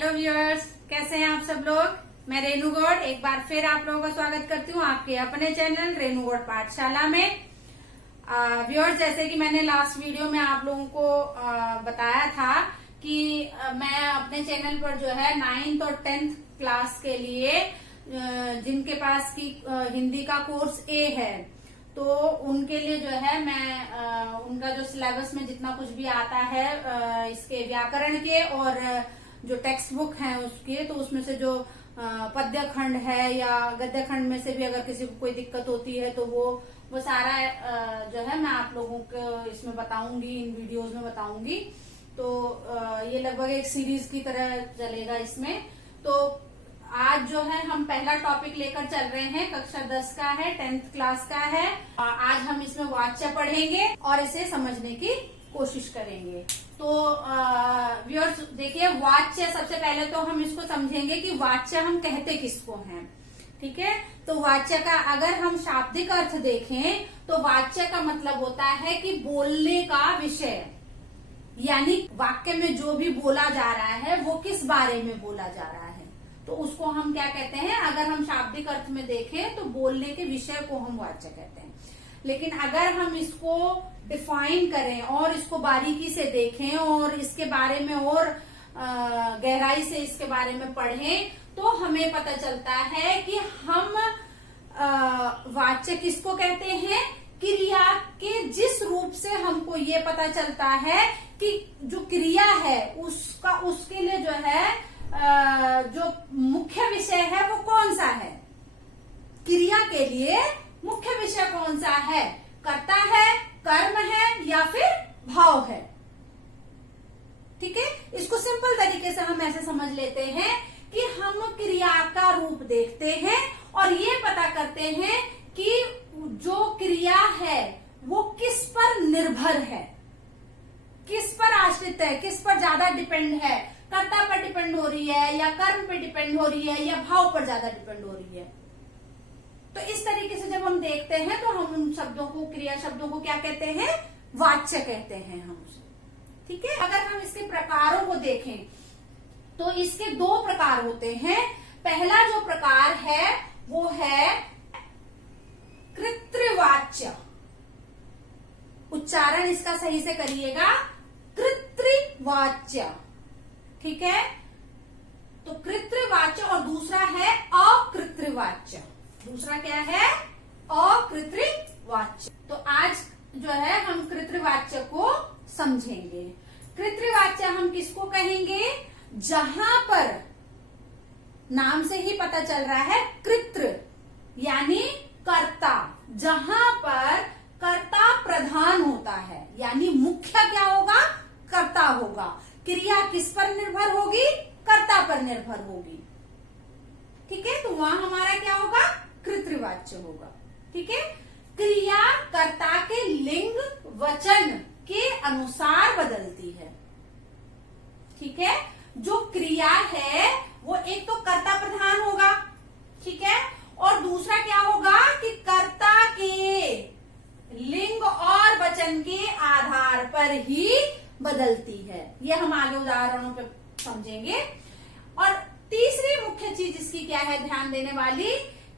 Hello viewers, कैसे हैं आप सब लोग। मैं रेनू गौड़ एक बार फिर आप लोगों का स्वागत करती हूँ आपके अपने चैनल रेनू गौड़ पाठशाला में। व्यूअर्स, जैसे कि मैंने लास्ट वीडियो में आप लोगों को बताया था कि मैं अपने चैनल पर जो है 9th और 10th क्लास के लिए जिनके पास की हिंदी का कोर्स ए है तो उनके लिए जो है मैं उनका जो सिलेबस में जितना कुछ भी आता है इसके व्याकरण के और जो टेक्स्ट बुक है उसके, तो उसमें से जो पद्य खंड है या गद्य खंड में से भी अगर किसी को कोई दिक्कत होती है तो वो सारा जो है मैं आप लोगों को इसमें बताऊंगी, इन वीडियोस में बताऊंगी। तो ये लगभग एक सीरीज की तरह चलेगा इसमें। तो आज जो है हम पहला टॉपिक लेकर चल रहे हैं, कक्षा 10 का है, 10th क्लास का है। आज हम इसमें वाच्य पढ़ेंगे और इसे समझने की कोशिश करेंगे। तो व्यूअर्स देखिए, वाच्य सबसे पहले तो हम इसको समझेंगे कि वाच्य हम कहते किसको हैं। ठीक है, तो वाच्य का अगर हम शाब्दिक अर्थ देखें तो वाच्य का मतलब होता है कि बोलने का विषय, यानी वाक्य में जो भी बोला जा रहा है वो किस बारे में बोला जा रहा है, तो उसको हम क्या कहते हैं। अगर हम शाब्दिक अर्थ में देखें तो बोलने के विषय को हम वाच्य कहते हैं। लेकिन अगर हम इसको डिफाइन करें और इसको बारीकी से देखें और इसके बारे में और गहराई से इसके बारे में पढ़ें तो हमें पता चलता है कि हम वाच्य किसको कहते हैं। क्रिया के जिस रूप से हमको ये पता चलता है कि जो क्रिया है उसका उसके लिए जो है जो मुख्य विषय है वो कौन सा है। क्रिया के लिए मुख्य विषय कौन सा है, कर्ता है, कर्म है या फिर भाव है। ठीक है, इसको सिंपल तरीके से हम ऐसे समझ लेते हैं कि हम क्रिया का रूप देखते हैं और ये पता करते हैं कि जो क्रिया है वो किस पर निर्भर है, किस पर आश्रित है, किस पर ज्यादा डिपेंड है, कर्ता पर डिपेंड हो रही है या कर्म पर डिपेंड हो रही है या भाव पर ज्यादा डिपेंड हो रही है। तो इस तरीके से जब हम देखते हैं तो हम उन शब्दों को, क्रिया शब्दों को क्या कहते हैं, वाच्य कहते हैं हम उसे। ठीक है, अगर हम इसके प्रकारों को देखें तो इसके दो प्रकार होते हैं। पहला जो प्रकार है वो है कृत्रिवाच्य। उच्चारण इसका सही से करिएगा, कृत्रिवाच्य। ठीक है, तो कृत्रिवाच्य और दूसरा है अकृत्रिवाच्य। दूसरा क्या है, अकृत्रिवाच्य। तो आज जो है हम कृत्रिवाच्य को समझेंगे। कृत्रिवाच्य हम किसको कहेंगे, जहां पर नाम से ही पता चल रहा है कृत्र यानी कर्ता, जहां पर कर्ता प्रधान होता है, यानी मुख्य क्या होगा, कर्ता होगा। क्रिया किस पर निर्भर होगी, कर्ता पर निर्भर होगी। ठीक है, तो वहां हमारा क्या होगा, कृत्रिवाच्य होगा। ठीक है, क्रिया कर्ता के लिंग वचन के अनुसार बदलती है। ठीक है, जो क्रिया है वो एक तो कर्ता प्रधान होगा, ठीक है, और दूसरा क्या होगा कि कर्ता के लिंग और वचन के आधार पर ही बदलती है। ये हम आगे उदाहरणों पे समझेंगे। और तीसरी मुख्य चीज इसकी क्या है ध्यान देने वाली,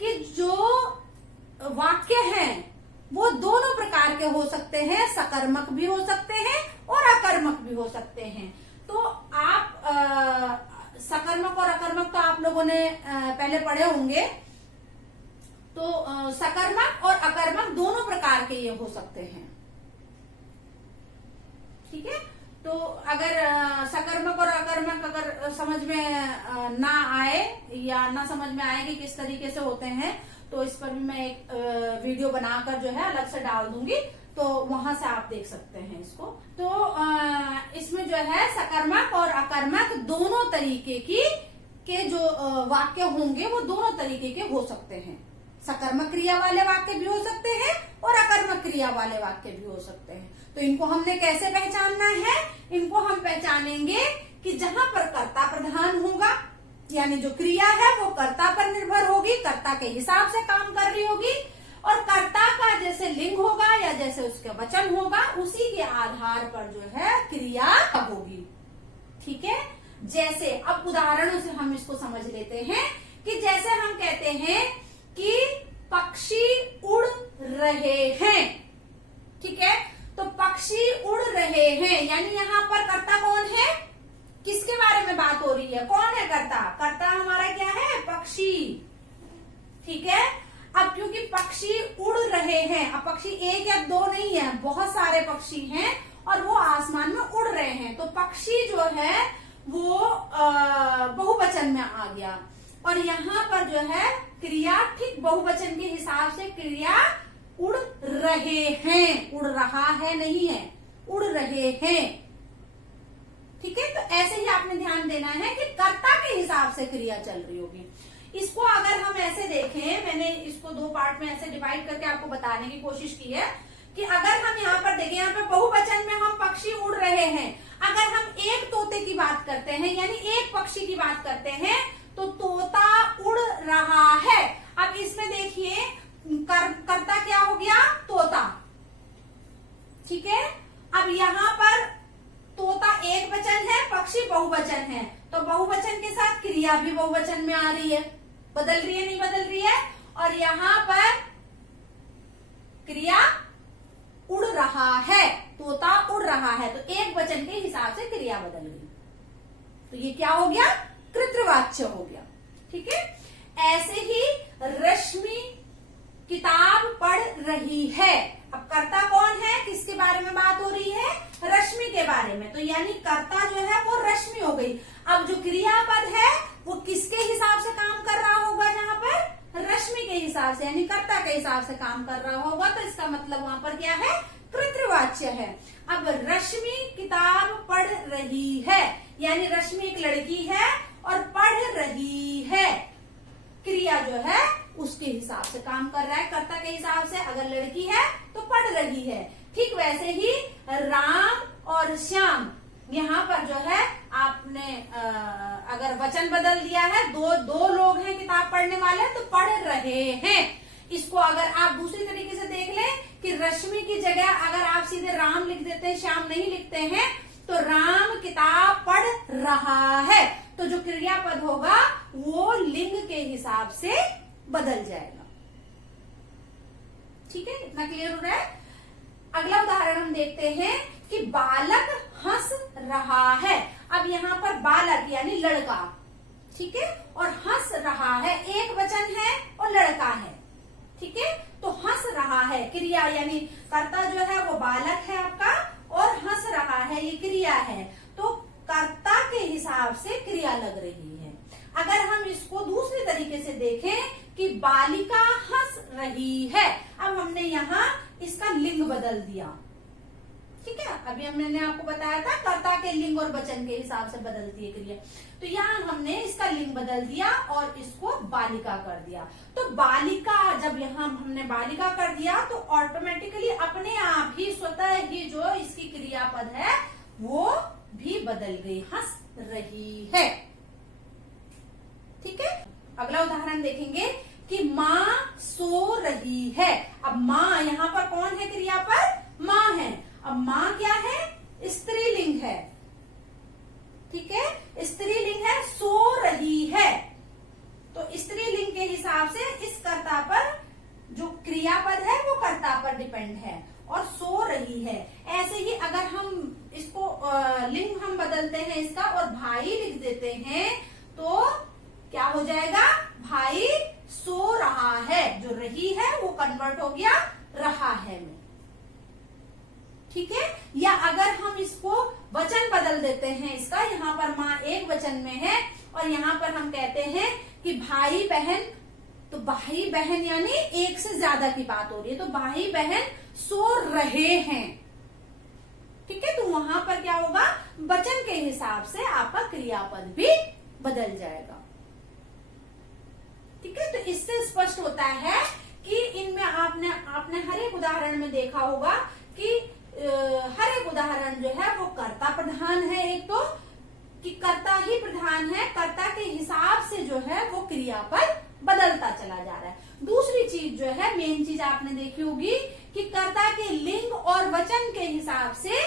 कि जो वाक्य हैं वो दोनों प्रकार के हो सकते हैं, सकर्मक भी हो सकते हैं और अकर्मक भी हो सकते हैं। तो आप सकर्मक और अकर्मक तो आप लोगों ने पहले पढ़े होंगे। तो सकर्मक और अकर्मक दोनों प्रकार के ये हो सकते हैं। ठीक है, तो अगर सकर्मक और अकर्मक अगर समझ में ना आए या ना समझ में आए कि किस तरीके से होते हैं तो इस पर भी मैं एक वीडियो बनाकर जो है अलग से डाल दूंगी, तो वहां से आप देख सकते हैं इसको। तो इसमें जो है सकर्मक और अकर्मक दोनों तरीके के जो वाक्य होंगे वो दोनों तरीके के हो सकते हैं। सकर्मक क्रिया वाले वाक्य भी हो सकते हैं और अकर्मक क्रिया वाले वाक्य भी हो सकते हैं। तो इनको हमने कैसे पहचानना है, इनको हम पहचानेंगे कि जहां पर कर्ता प्रधान होगा, यानी जो क्रिया है वो कर्ता पर निर्भर होगी, कर्ता के हिसाब से काम कर रही होगी, और कर्ता का जैसे लिंग होगा या जैसे उसका वचन होगा उसी के आधार पर जो है क्रिया होगी। ठीक है, जैसे अब उदाहरणों से हम इसको समझ लेते हैं कि जैसे हम कहते हैं कि पक्षी उड़ रहे हैं, ठीक है, तो पक्षी उड़ रहे हैं यानी यहाँ पर कर्ता कौन है, किसके बारे में बात हो रही है, कौन है कर्ता, कर्ता हमारा क्या है, पक्षी, ठीक है। अब क्योंकि पक्षी उड़ रहे हैं, अब पक्षी एक या दो नहीं है, बहुत सारे पक्षी हैं और वो आसमान में उड़ रहे हैं, तो पक्षी जो है वो बहुवचन में आ गया और यहाँ पर जो है क्रिया ठीक बहुवचन के हिसाब से क्रिया उड़ रहे हैं, उड़ रहा है नहीं है, उड़ रहे हैं, ठीक है। तो ऐसे ही आपने ध्यान देना है कि कर्ता के हिसाब से क्रिया चल रही होगी। इसको अगर हम ऐसे देखें, मैंने इसको दो पार्ट में ऐसे डिवाइड करके आपको बताने की कोशिश की है कि अगर हम यहाँ पर देखें, यहाँ पर बहुवचन में हम पक्षी उड़ रहे हैं, अगर हम एक तोते की बात करते हैं यानी एक पक्षी की बात करते हैं तो तोता उड़ रहा है। अब इसमें देखिए कर्ता क्या हो गया, तोता, ठीक है। अब यहाँ पर तोता एक वचन है, पक्षी बहुवचन है, तो बहुवचन के साथ क्रिया भी बहुवचन में आ रही है, बदल रही है नहीं बदल रही है, और यहाँ पर क्रिया उड़ रहा है, तोता उड़ रहा है, तो एक वचन के हिसाब से क्रिया बदल गई, तो ये क्या हो गया, कृतवाच्य हो गया, ठीक है। ऐसे ही रश्मि किताब पढ़ रही है, अब कर्ता कौन है, किसके बारे में बात हो रही है, रश्मि के बारे में, तो यानी कर्ता जो है वो रश्मि हो गई। अब जो क्रियापद है वो किसके हिसाब से काम कर रहा होगा, जहाँ पर रश्मि के हिसाब से यानी कर्ता के हिसाब से काम कर रहा होगा, तो इसका मतलब वहां पर क्या है, कृतवाच्य है। अब रश्मि किताब पढ़ रही है यानी रश्मि एक लड़की है और पढ़ रही है, क्रिया जो है उसके हिसाब से काम कर रहा है, कर्ता के हिसाब से, अगर लड़की है तो पढ़ रही है। ठीक वैसे ही राम और श्याम, यहाँ पर जो है आपने अगर वचन बदल दिया है, दो लोग हैं किताब पढ़ने वाले तो पढ़ रहे हैं। इसको अगर आप दूसरी तरीके से देख लें कि रश्मि की जगह अगर आप सीधे राम लिख देते हैं, श्याम नहीं लिखते हैं, तो राम किताब पढ़ रहा है, तो जो क्रियापद होगा वो लिंग के हिसाब से बदल जाएगा। ठीक है, इतना क्लियर हो रहा है। अगला उदाहरण हम देखते हैं कि बालक हंस रहा है। अब यहाँ पर बालक यानी लड़का, ठीक है, और हंस रहा है एक वचन है और लड़का है, ठीक है, तो हंस रहा है क्रिया यानी कर्ता जो है वो बालक है आपका और हंस रहा है ये क्रिया है, तो कर्ता के हिसाब से क्रिया लग रही है। अगर हम इसको दूसरे तरीके से देखें कि बालिका हंस रही है, अब हमने यहाँ इसका लिंग बदल दिया, ठीक है, अभी मैंने आपको बताया था कर्ता के लिंग और वचन के हिसाब से बदलती है क्रिया, तो यहाँ हमने इसका लिंग बदल दिया और इसको बालिका कर दिया। तो बालिका जब यहाँ हमने बालिका कर दिया तो ऑटोमेटिकली अपने आप ही स्वतः ही जो इसकी क्रियापद है वो भी बदल गई, हंस रही है। ठीक है, अगला उदाहरण देखेंगे कि माँ सो रही है। अब माँ यहाँ पर कौन है, क्रियापद माँ है। अब माँ क्या है, स्त्रीलिंग है, ठीक है, स्त्रीलिंग है, सो रही है, तो स्त्रीलिंग के हिसाब से इस कर्ता पर जो क्रियापद है वो कर्ता पर डिपेंड है और सो रही है। ऐसे ही अगर हम इसको लिंग हम बदलते हैं इसका और भाई लिख देते हैं तो क्या हो जाएगा, भाई सो रहा है, जो रही है वो कन्वर्ट हो गया रहा है में, ठीक है। या अगर हम इसको वचन बदल देते हैं इसका, यहाँ पर माँ एक वचन में है और यहाँ पर हम कहते हैं कि भाई बहन, तो भाई बहन यानी एक से ज्यादा की बात हो रही है, तो भाई बहन सो रहे हैं, ठीक है, तो वहां पर क्या होगा, वचन के हिसाब से आपका क्रियापद भी बदल जाएगा। ठीक है, तो इससे स्पष्ट होता है कि इनमें आपने हर एक उदाहरण में देखा होगा कि हर एक उदाहरण जो है वो कर्ता प्रधान है, एक तो कि कर्ता ही प्रधान है, कर्ता के हिसाब से जो है वो क्रियापद बदलता चला जा रहा है। दूसरी चीज जो है, मेन चीज आपने देखी होगी कि कर्ता के लिंग और वचन के हिसाब से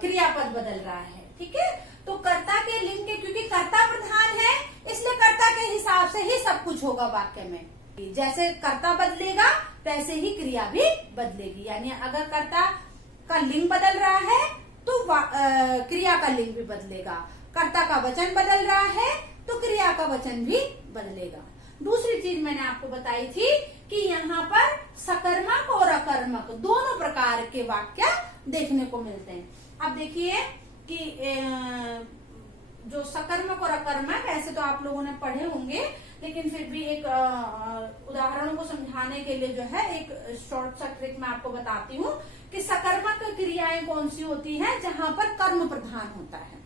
क्रियापद बदल रहा है। ठीक है। तो कर्ता के लिंग के, क्योंकि कर्ता प्रधान है इसलिए कर्ता के हिसाब से ही सब कुछ होगा वाक्य में। जैसे कर्ता बदलेगा वैसे ही क्रिया भी बदलेगी। यानी अगर कर्ता का लिंग बदल रहा है तो क्रिया का लिंग भी बदलेगा। कर्ता का वचन बदल रहा है तो क्रिया का वचन भी बदलेगा। दूसरी चीज मैंने आपको बताई थी कि यहाँ पर सकर्मक और अकर्मक दोनों प्रकार के वाक्य देखने को मिलते हैं। अब देखिए कि जो सकर्मक और अकर्मक, ऐसे तो आप लोगों ने पढ़े होंगे, लेकिन फिर भी एक उदाहरणों को समझाने के लिए जो है एक शॉर्ट सा ट्रिक मैं आपको बताती हूँ कि सकर्मक क्रियाएं कौन सी होती है, जहां पर कर्म प्रधान होता है,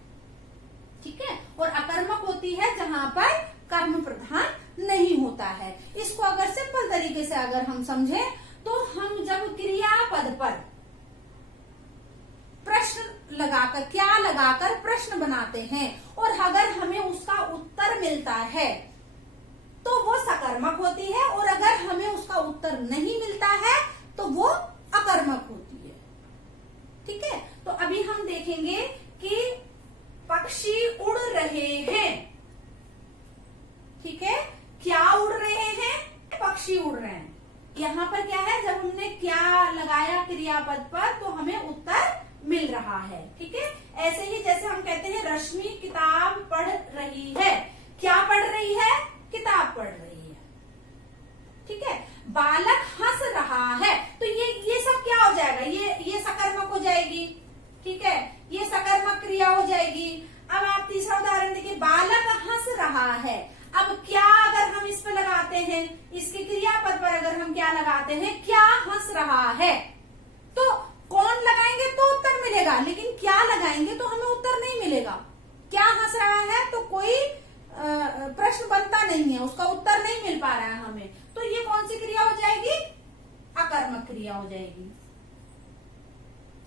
ठीक है, और अकर्मक होती है जहां पर कर्म प्रधान नहीं होता है। इसको अगर सिंपल तरीके से अगर हम समझें तो हम जब क्रियापद पर प्रश्न लगाकर, क्या लगाकर प्रश्न बनाते हैं और अगर हमें उसका उत्तर मिलता है तो वो सकर्मक होती है, और अगर हमें उसका उत्तर नहीं मिलता है तो वो अकर्मक होती है, ठीक है। तो अभी हम देखेंगे कि पक्षी उड़ रहे हैं, ठीक है, क्या उड़ रहे हैं, पक्षी उड़ रहे हैं। यहाँ पर क्या है, जब हमने क्या लगाया क्रियापद पर तो हमें उत्तर मिल रहा है, ठीक है। ऐसे ही जैसे हम कहते हैं रश्मि किताब पढ़ रही है, क्या पढ़ रही है, किताब पढ़ रही है, ठीक है। बालक हंस रहा है, तो ये सब क्या हो जाएगा, ये सकर्मक हो जाएगी, ठीक है, ये सकर्मक क्रिया हो जाएगी। अब आप तीसरा उदाहरण देखिए, बालक हंस रहा है। अब क्या अगर हम इस पे लगाते हैं, इसके क्रियापद पर अगर हम क्या लगाते हैं, क्या हंस रहा है, तो कौन लगाएंगे तो उत्तर मिलेगा, लेकिन क्या लगाएंगे तो हमें उत्तर नहीं मिलेगा। क्या हंस रहा है तो कोई प्रश्न बनता नहीं है, उसका उत्तर नहीं मिल पा रहा है हमें, तो ये कौन सी क्रिया हो जाएगी, अकर्मक क्रिया हो जाएगी,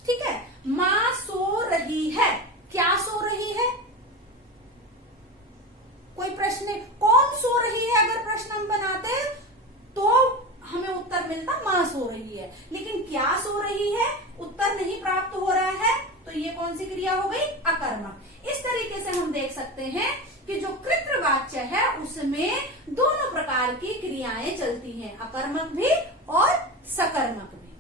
ठीक है। माँ सो रही है, क्या सो रही है, कोई प्रश्न नहीं, कौन सो रही है अगर प्रश्न हम बनाते तो हमें उत्तर मिलता माँ सो रही है, लेकिन क्या सो रही है उत्तर नहीं प्राप्त हो रहा है, तो ये कौन सी क्रिया हो गई, अकर्मक। इस तरीके से हम देख सकते हैं कि जो कृतवाच्य है उसमें दोनों प्रकार की क्रियाएं चलती हैं, अकर्मक भी और सकर्मक भी।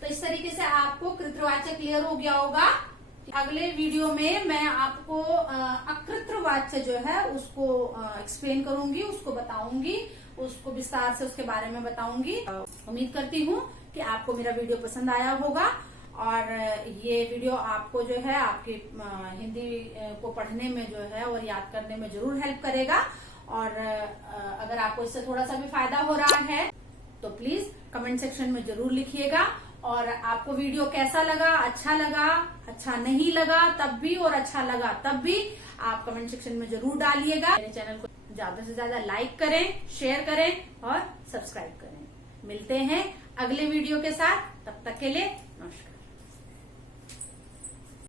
तो इस तरीके से आपको कृतवाच्य क्लियर हो गया होगा। अगले वीडियो में मैं आपको अकृतवाच्य जो है उसको एक्सप्लेन करूंगी, उसको बताऊंगी, उसको विस्तार से उसके बारे में बताऊंगी। उम्मीद करती हूँ कि आपको मेरा वीडियो पसंद आया होगा और ये वीडियो आपको जो है आपकी हिंदी को पढ़ने में जो है और याद करने में जरूर हेल्प करेगा। और अगर आपको इससे थोड़ा सा भी फायदा हो रहा है तो प्लीज कमेंट सेक्शन में जरूर लिखिएगा। और आपको वीडियो कैसा लगा, अच्छा नहीं लगा तब भी, और अच्छा लगा तब भी आप कमेंट सेक्शन में जरूर डालिएगा। मेरे चैनल को ज्यादा से ज्यादा लाइक करें, शेयर करें और सब्सक्राइब करें। मिलते हैं अगले वीडियो के साथ, तब तक के लिए नमस्कार।